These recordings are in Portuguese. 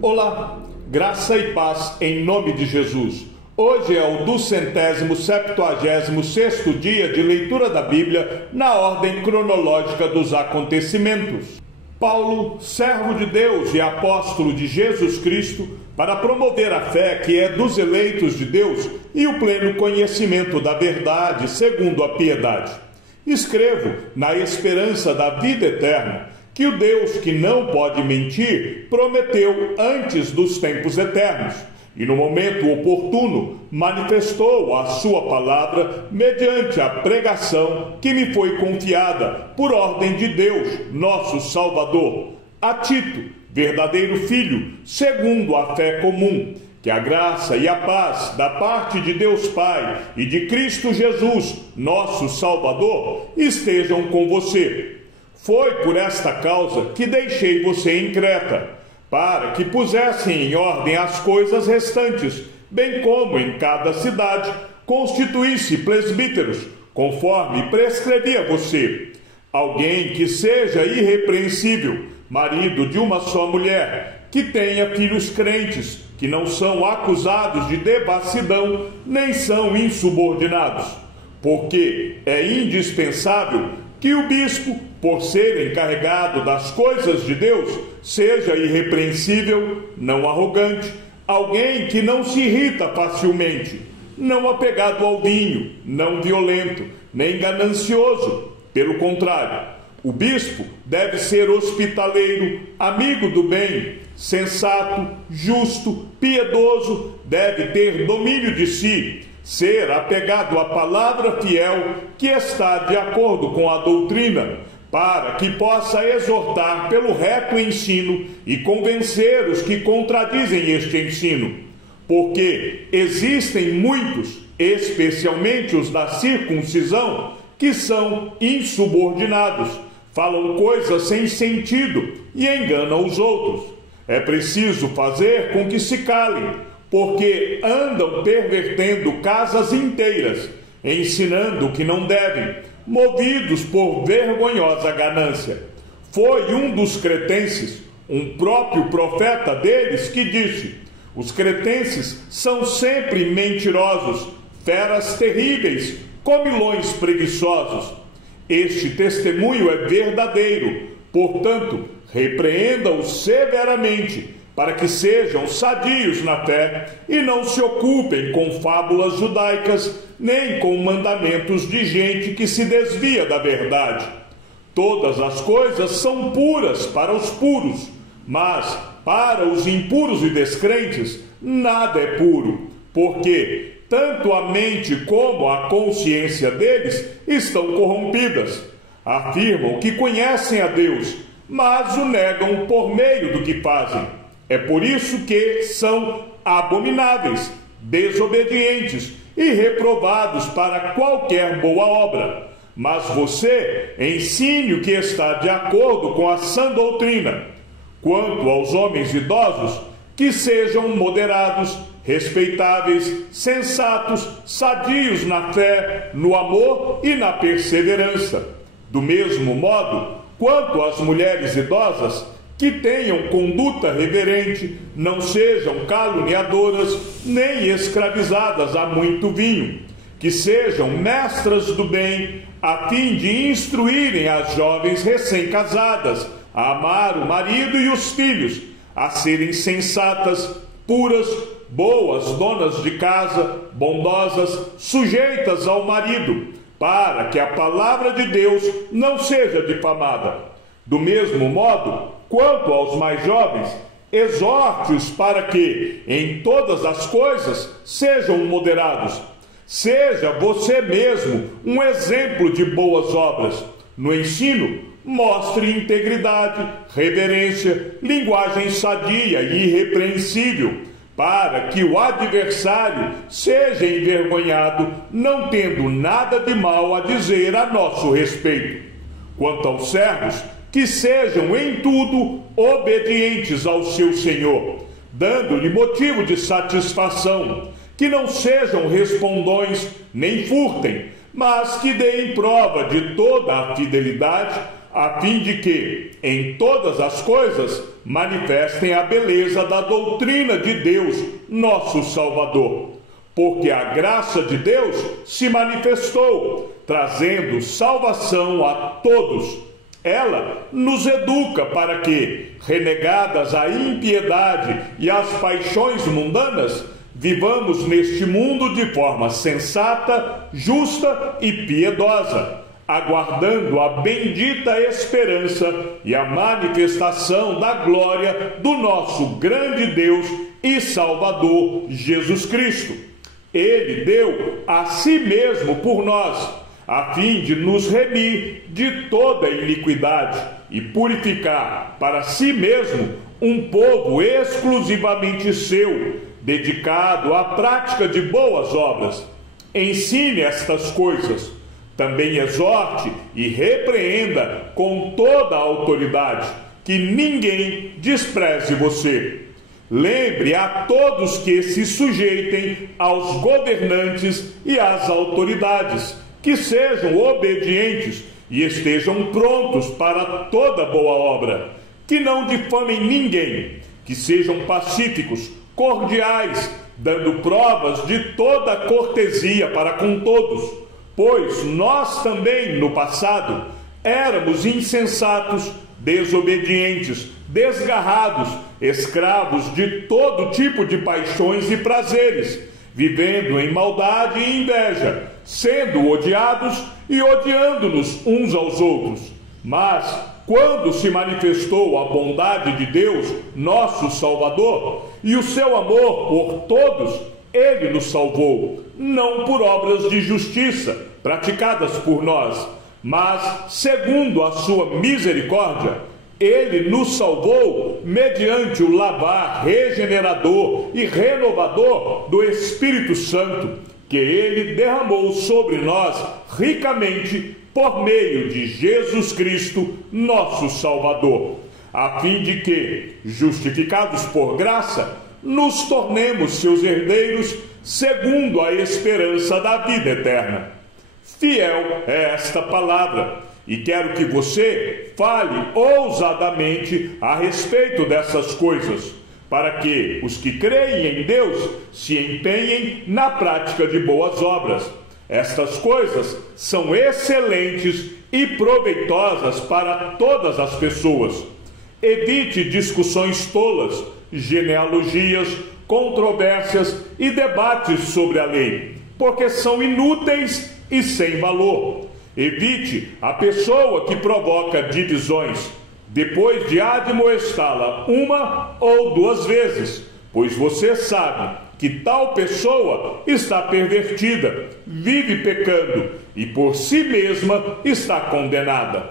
Olá, graça e paz em nome de Jesus. Hoje é o 276º dia de leitura da Bíblia na ordem cronológica dos acontecimentos. Paulo, servo de Deus e apóstolo de Jesus Cristo, para promover a fé que é dos eleitos de Deus e o pleno conhecimento da verdade segundo a piedade. Escrevo na esperança da vida eterna, que o Deus que não pode mentir prometeu antes dos tempos eternos, e no momento oportuno manifestou a sua palavra mediante a pregação que me foi confiada por ordem de Deus, nosso Salvador, a Tito, verdadeiro filho, segundo a fé comum. Que a graça e a paz da parte de Deus Pai e de Cristo Jesus, nosso Salvador, estejam com você. Foi por esta causa que deixei você em Creta, para que pusessem em ordem as coisas restantes, bem como em cada cidade constituísse presbíteros, conforme prescrevia você. Alguém que seja irrepreensível, marido de uma só mulher, que tenha filhos crentes, que não são acusados de devassidão, nem são insubordinados. Porque é indispensável que o bispo, por ser encarregado das coisas de Deus, seja irrepreensível, não arrogante, alguém que não se irrita facilmente, não apegado ao vinho, não violento, nem ganancioso. Pelo contrário, o bispo deve ser hospitaleiro, amigo do bem, sensato, justo, piedoso, deve ter domínio de si, ser apegado à palavra fiel que está de acordo com a doutrina, para que possa exortar pelo reto ensino e convencer os que contradizem este ensino. Porque existem muitos, especialmente os da circuncisão, que são insubordinados, falam coisas sem sentido e enganam os outros. É preciso fazer com que se calem, porque andam pervertendo casas inteiras, ensinando o que não devem, movidos por vergonhosa ganância. Foi um dos cretenses, um próprio profeta deles, que disse: os cretenses são sempre mentirosos, feras terríveis, comilões preguiçosos. Este testemunho é verdadeiro, portanto, repreenda-os severamente, para que sejam sadios na fé e não se ocupem com fábulas judaicas, nem com mandamentos de gente que se desvia da verdade. Todas as coisas são puras para os puros, mas para os impuros e descrentes nada é puro, porque tanto a mente como a consciência deles estão corrompidas. Afirmam que conhecem a Deus, mas o negam por meio do que fazem. É por isso que são abomináveis, desobedientes e reprovados para qualquer boa obra. Mas você ensine o que está de acordo com a sã doutrina. Quanto aos homens idosos, que sejam moderados, respeitáveis, sensatos, sadios na fé, no amor e na perseverança. Do mesmo modo, quanto às mulheres idosas, que tenham conduta reverente, não sejam caluniadoras, nem escravizadas a muito vinho, que sejam mestras do bem, a fim de instruírem as jovens recém-casadas a amar o marido e os filhos, a serem sensatas, puras, boas donas de casa, bondosas, sujeitas ao marido, para que a palavra de Deus não seja difamada. Do mesmo modo, quanto aos mais jovens, exorte-os para que, em todas as coisas, sejam moderados. Seja você mesmo um exemplo de boas obras. No ensino, mostre integridade, reverência, linguagem sadia e irrepreensível, para que o adversário seja envergonhado, não tendo nada de mal a dizer a nosso respeito. Quanto aos servos, que sejam em tudo obedientes ao seu Senhor, dando-lhe motivo de satisfação, que não sejam respondões, nem furtem, mas que deem prova de toda a fidelidade, a fim de que, em todas as coisas, manifestem a beleza da doutrina de Deus, nosso Salvador. Porque a graça de Deus se manifestou, trazendo salvação a todos. Ela nos educa para que, renegadas a impiedade e as paixões mundanas, vivamos neste mundo de forma sensata, justa e piedosa, aguardando a bendita esperança e a manifestação da glória do nosso grande Deus e Salvador Jesus Cristo. Ele deu a si mesmo por nós, a fim de nos remir de toda iniquidade e purificar para si mesmo um povo exclusivamente seu, dedicado à prática de boas obras. Ensine estas coisas. Também exorte e repreenda com toda a autoridade, que ninguém despreze você. Lembre a todos que se sujeitem aos governantes e às autoridades, que sejam obedientes e estejam prontos para toda boa obra, que não difamem ninguém, que sejam pacíficos, cordiais, dando provas de toda cortesia para com todos. Pois nós também, no passado, éramos insensatos, desobedientes, desgarrados, escravos de todo tipo de paixões e prazeres, vivendo em maldade e inveja, sendo odiados e odiando-nos uns aos outros. Mas, quando se manifestou a bondade de Deus, nosso Salvador, e o seu amor por todos, Ele nos salvou, não por obras de justiça praticadas por nós, mas segundo a sua misericórdia. Ele nos salvou mediante o lavar regenerador e renovador do Espírito Santo, que Ele derramou sobre nós ricamente por meio de Jesus Cristo, nosso Salvador, a fim de que, justificados por graça, nos tornemos seus herdeiros segundo a esperança da vida eterna. Fiel é esta palavra, e quero que você fale ousadamente a respeito dessas coisas, para que os que creem em Deus se empenhem na prática de boas obras. Estas coisas são excelentes e proveitosas para todas as pessoas. Evite discussões tolas, genealogias, controvérsias e debates sobre a lei, porque são inúteis e sem valor. Evite a pessoa que provoca divisões, depois de admoestá-la uma ou duas vezes, pois você sabe que tal pessoa está pervertida, vive pecando e por si mesma está condenada.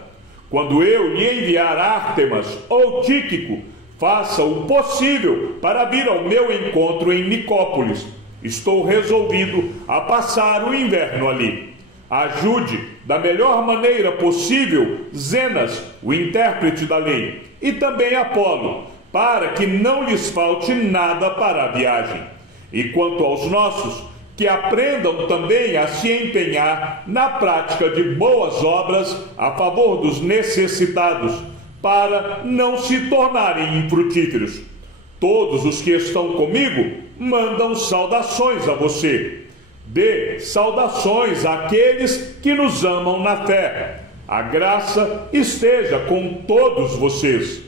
Quando eu lhe enviar Ártemas ou Tíquico, faça o possível para vir ao meu encontro em Nicópolis. Estou resolvido a passar o inverno ali. Ajude da melhor maneira possível Zenas, o intérprete da lei, e também Apolo, para que não lhes falte nada para a viagem. E quanto aos nossos, que aprendam também a se empenhar na prática de boas obras a favor dos necessitados, para não se tornarem infrutíferos. Todos os que estão comigo mandam saudações a você. Dê saudações àqueles que nos amam na fé. A graça esteja com todos vocês.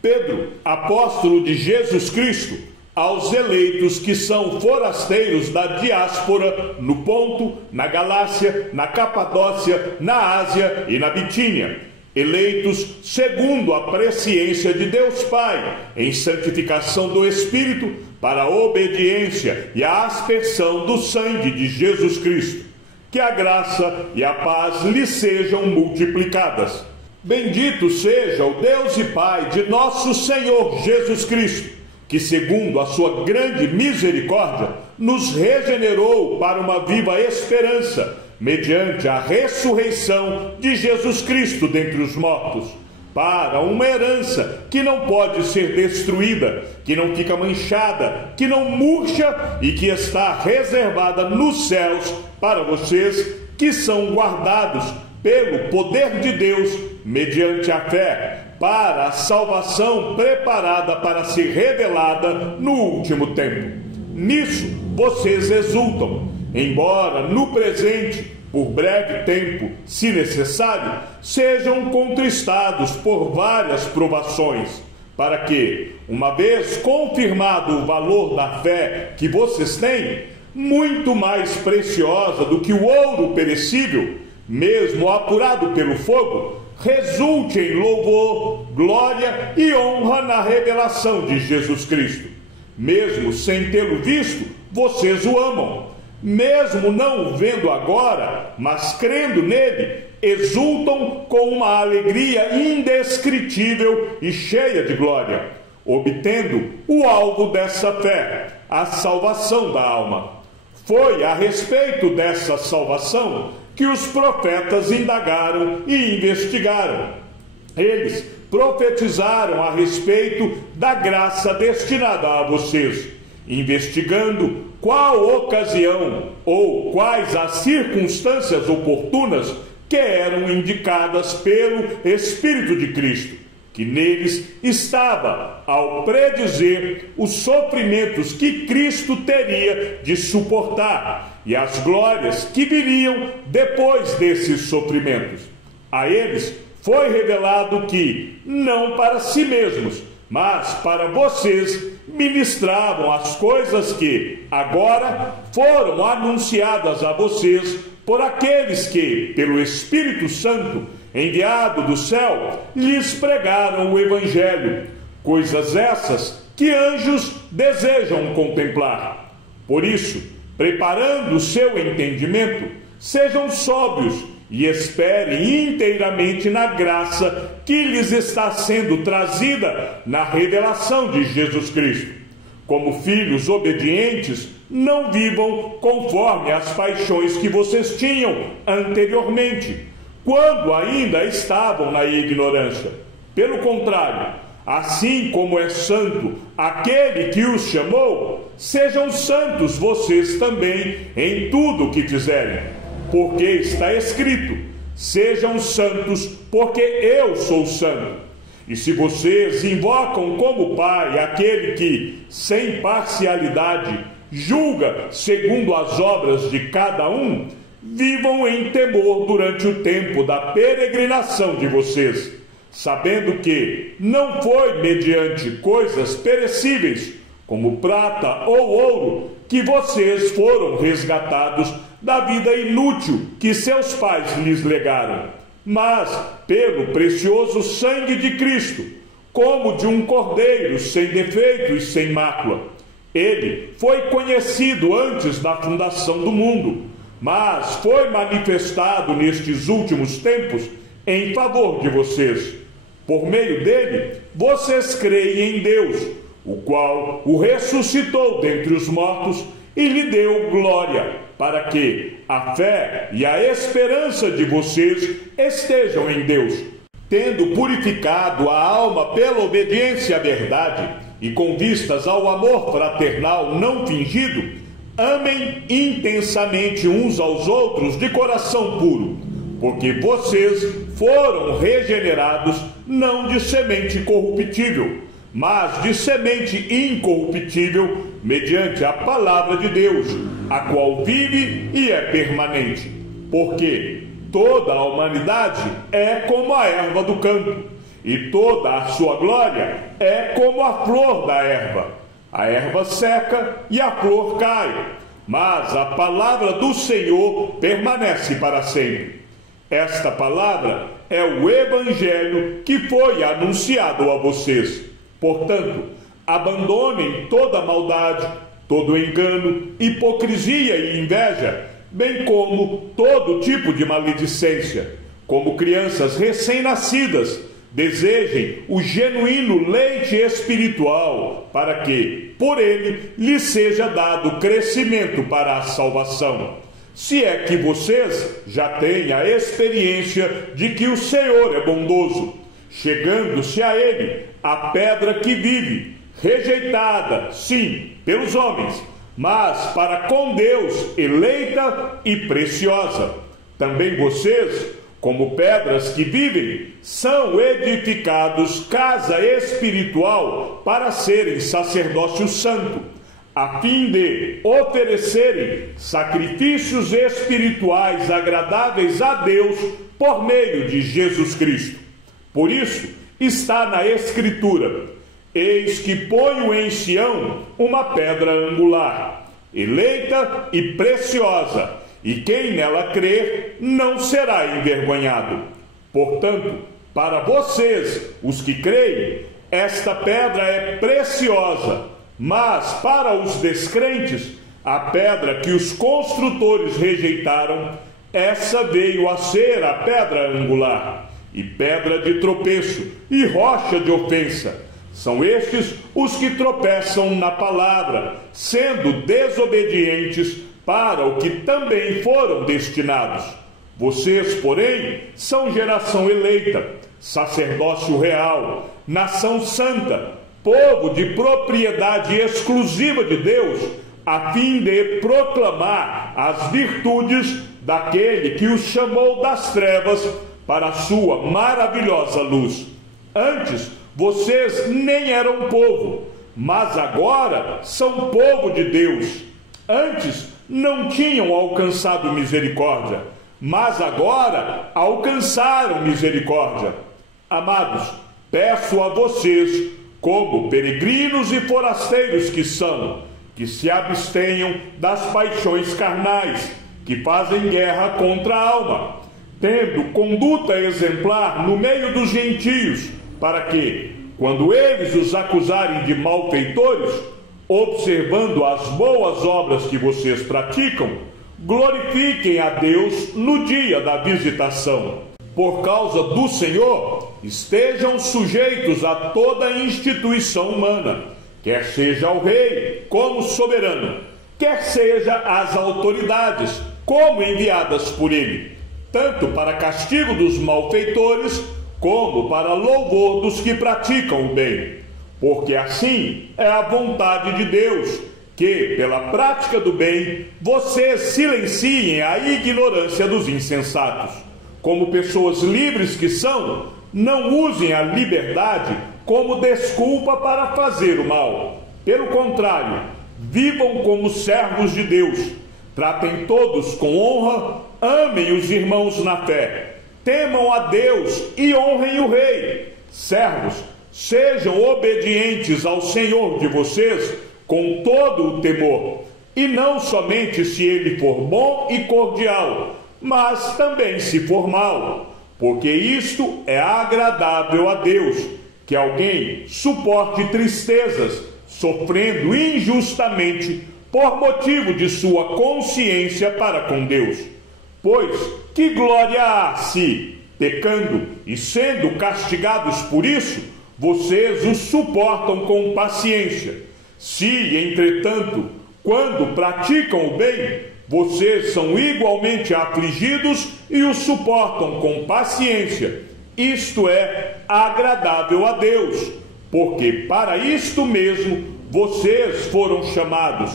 Pedro, apóstolo de Jesus Cristo, aos eleitos que são forasteiros da diáspora no Ponto, na Galácia, na Capadócia, na Ásia e na Bitínia, eleitos segundo a presciência de Deus Pai, em santificação do Espírito, para a obediência e a aspersão do sangue de Jesus Cristo. Que a graça e a paz lhe sejam multiplicadas. Bendito seja o Deus e Pai de nosso Senhor Jesus Cristo, que segundo a sua grande misericórdia, nos regenerou para uma viva esperança, mediante a ressurreição de Jesus Cristo dentre os mortos, para uma herança que não pode ser destruída, que não fica manchada, que não murcha e que está reservada nos céus para vocês que são guardados pelo poder de Deus, mediante a fé, para a salvação preparada para ser revelada no último tempo. Nisso vocês exultam, embora no presente, por breve tempo, se necessário, sejam contristados por várias provações, para que, uma vez confirmado o valor da fé que vocês têm, muito mais preciosa do que o ouro perecível, mesmo apurado pelo fogo, resulte em louvor, glória e honra na revelação de Jesus Cristo. Mesmo sem tê-lo visto, vocês o amam. Mesmo não o vendo agora, mas crendo nele, exultam com uma alegria indescritível e cheia de glória, obtendo o alvo dessa fé, a salvação da alma. Foi a respeito dessa salvação que os profetas indagaram e investigaram. Eles profetizaram a respeito da graça destinada a vocês, investigando qual ocasião ou quais as circunstâncias oportunas que eram indicadas pelo Espírito de Cristo, que neles estava ao predizer os sofrimentos que Cristo teria de suportar e as glórias que viriam depois desses sofrimentos. A eles foi revelado que, não para si mesmos, mas para vocês, ministravam as coisas que agora foram anunciadas a vocês por aqueles que, pelo Espírito Santo, enviado do céu, lhes pregaram o Evangelho, coisas essas que anjos desejam contemplar. Por isso, preparando o seu entendimento, sejam sóbrios e esperem inteiramente na graça que lhes está sendo trazida na revelação de Jesus Cristo. Como filhos obedientes, não vivam conforme as paixões que vocês tinham anteriormente, quando ainda estavam na ignorância. Pelo contrário, assim como é santo aquele que os chamou, sejam santos vocês também em tudo o que fizerem. Porque está escrito: sejam santos, porque eu sou santo. E se vocês invocam como Pai aquele que, sem parcialidade, julga segundo as obras de cada um, vivam em temor durante o tempo da peregrinação de vocês, sabendo que não foi mediante coisas perecíveis, como prata ou ouro, que vocês foram resgatados da vida inútil que seus pais lhes legaram, mas pelo precioso sangue de Cristo, como de um cordeiro sem defeito e sem mácula. Ele foi conhecido antes da fundação do mundo, mas foi manifestado nestes últimos tempos em favor de vocês. Por meio dele, vocês creem em Deus, o qual o ressuscitou dentre os mortos e lhe deu glória, para que a fé e a esperança de vocês estejam em Deus. Tendo purificado a alma pela obediência à verdade e com vistas ao amor fraternal não fingido, amem intensamente uns aos outros de coração puro, porque vocês foram regenerados não de semente corruptível, mas de semente incorruptível, mediante a palavra de Deus, a qual vive e é permanente. Porque toda a humanidade é como a erva do campo, e toda a sua glória é como a flor da erva. A erva seca e a flor cai, mas a palavra do Senhor permanece para sempre. Esta palavra é o Evangelho que foi anunciado a vocês. Portanto, abandonem toda maldade, todo engano, hipocrisia e inveja, bem como todo tipo de maledicência. Como crianças recém-nascidas, desejem o genuíno leite espiritual, para que, por ele, lhes seja dado crescimento para a salvação. Se é que vocês já têm a experiência de que o Senhor é bondoso, chegando-se a ele, a pedra que vive, rejeitada, sim, pelos homens, mas para com Deus eleita e preciosa. Também vocês, como pedras que vivem, são edificados casa espiritual para serem sacerdócio santo, a fim de oferecerem sacrifícios espirituais agradáveis a Deus por meio de Jesus Cristo. Por isso, está na Escritura: eis que ponho em Sião uma pedra angular, eleita e preciosa, e quem nela crer não será envergonhado. Portanto, para vocês, os que creem, esta pedra é preciosa, mas para os descrentes, a pedra que os construtores rejeitaram, essa veio a ser a pedra angular, e pedra de tropeço, e rocha de ofensa. São estes os que tropeçam na palavra, sendo desobedientes para o que também foram destinados. Vocês, porém, são geração eleita, sacerdócio real, nação santa, povo de propriedade exclusiva de Deus, a fim de proclamar as virtudes daquele que os chamou das trevas para a sua maravilhosa luz. Antes, vocês nem eram povo, mas agora são povo de Deus. Antes, não tinham alcançado misericórdia, mas agora alcançaram misericórdia. Amados, peço a vocês, como peregrinos e forasteiros que são, que se abstenham das paixões carnais, que fazem guerra contra a alma, tendo conduta exemplar no meio dos gentios, para que, quando eles os acusarem de malfeitores, observando as boas obras que vocês praticam, glorifiquem a Deus no dia da visitação. Por causa do Senhor, estejam sujeitos a toda instituição humana, quer seja ao rei como soberano, quer seja às autoridades como enviadas por ele, tanto para castigo dos malfeitores como para louvor dos que praticam o bem. Porque assim é a vontade de Deus, que, pela prática do bem, vocês silenciem a ignorância dos insensatos. Como pessoas livres que são, não usem a liberdade como desculpa para fazer o mal. Pelo contrário, vivam como servos de Deus. Tratem todos com honra, amem os irmãos na fé, temam a Deus e honrem o rei. Servos, sejam obedientes ao Senhor de vocês com todo o temor, e não somente se ele for bom e cordial, mas também se for mal, porque isto é agradável a Deus, que alguém suporte tristezas, sofrendo injustamente por motivo de sua consciência para com Deus. Pois que glória há se, pecando e sendo castigados por isso, vocês os suportam com paciência. Se, entretanto, quando praticam o bem, vocês são igualmente afligidos e os suportam com paciência, isto é agradável a Deus, porque para isto mesmo vocês foram chamados,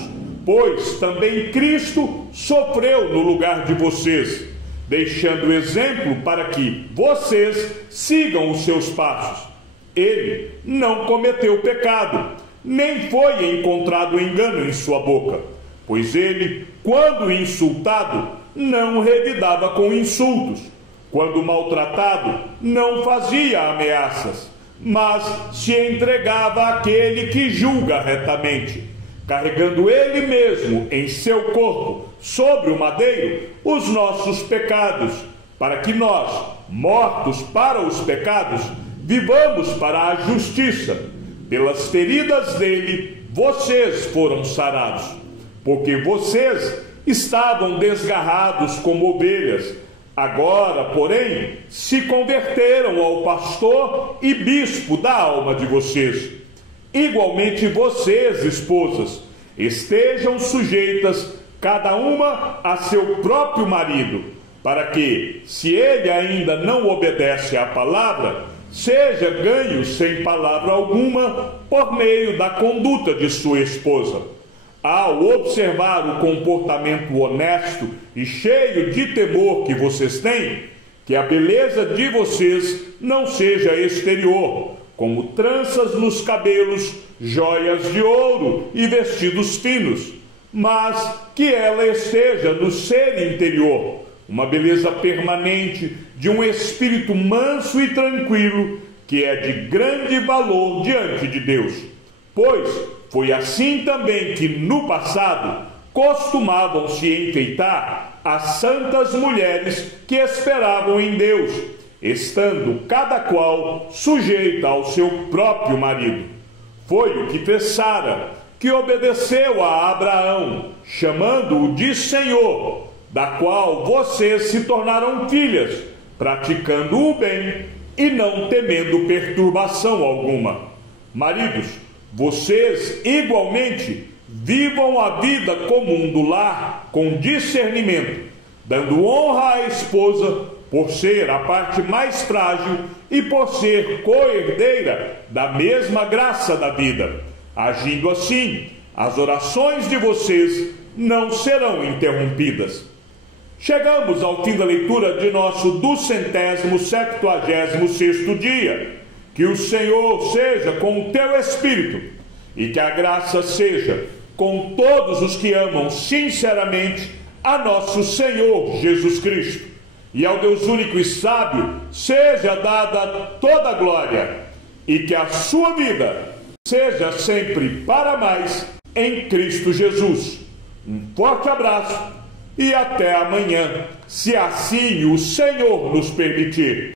pois também Cristo sofreu no lugar de vocês, deixando exemplo para que vocês sigam os seus passos. Ele não cometeu pecado, nem foi encontrado engano em sua boca, pois ele, quando insultado, não revidava com insultos, quando maltratado, não fazia ameaças, mas se entregava àquele que julga retamente, carregando ele mesmo em seu corpo, sobre o madeiro, os nossos pecados, para que nós, mortos para os pecados, vivamos para a justiça. Pelas feridas dele, vocês foram sarados, porque vocês estavam desgarrados como ovelhas. Agora, porém, se converteram ao pastor e bispo da alma de vocês. Igualmente vocês, esposas, estejam sujeitas, cada uma a seu próprio marido, para que, se ele ainda não obedece à palavra, seja ganho sem palavra alguma por meio da conduta de sua esposa. Ao observar o comportamento honesto e cheio de temor que vocês têm, que a beleza de vocês não seja exterior, como tranças nos cabelos, joias de ouro e vestidos finos, mas que ela esteja no ser interior, uma beleza permanente de um espírito manso e tranquilo, que é de grande valor diante de Deus. Pois foi assim também que no passado costumavam se enfeitar as santas mulheres que esperavam em Deus, estando cada qual sujeita ao seu próprio marido. Foi o que fez Sara, que obedeceu a Abraão, chamando-o de Senhor, da qual vocês se tornaram filhas, praticando o bem e não temendo perturbação alguma. Maridos, vocês igualmente vivam a vida comum do lar com discernimento, dando honra à esposa por ser a parte mais frágil e por ser co-herdeira da mesma graça da vida. Agindo assim, as orações de vocês não serão interrompidas. Chegamos ao fim da leitura de nosso 276º dia. Que o Senhor seja com o teu espírito e que a graça seja com todos os que amam sinceramente a nosso Senhor Jesus Cristo. E ao Deus único e sábio seja dada toda a glória, e que a sua vida seja sempre para mais em Cristo Jesus. Um forte abraço e até amanhã, se assim o Senhor nos permitir.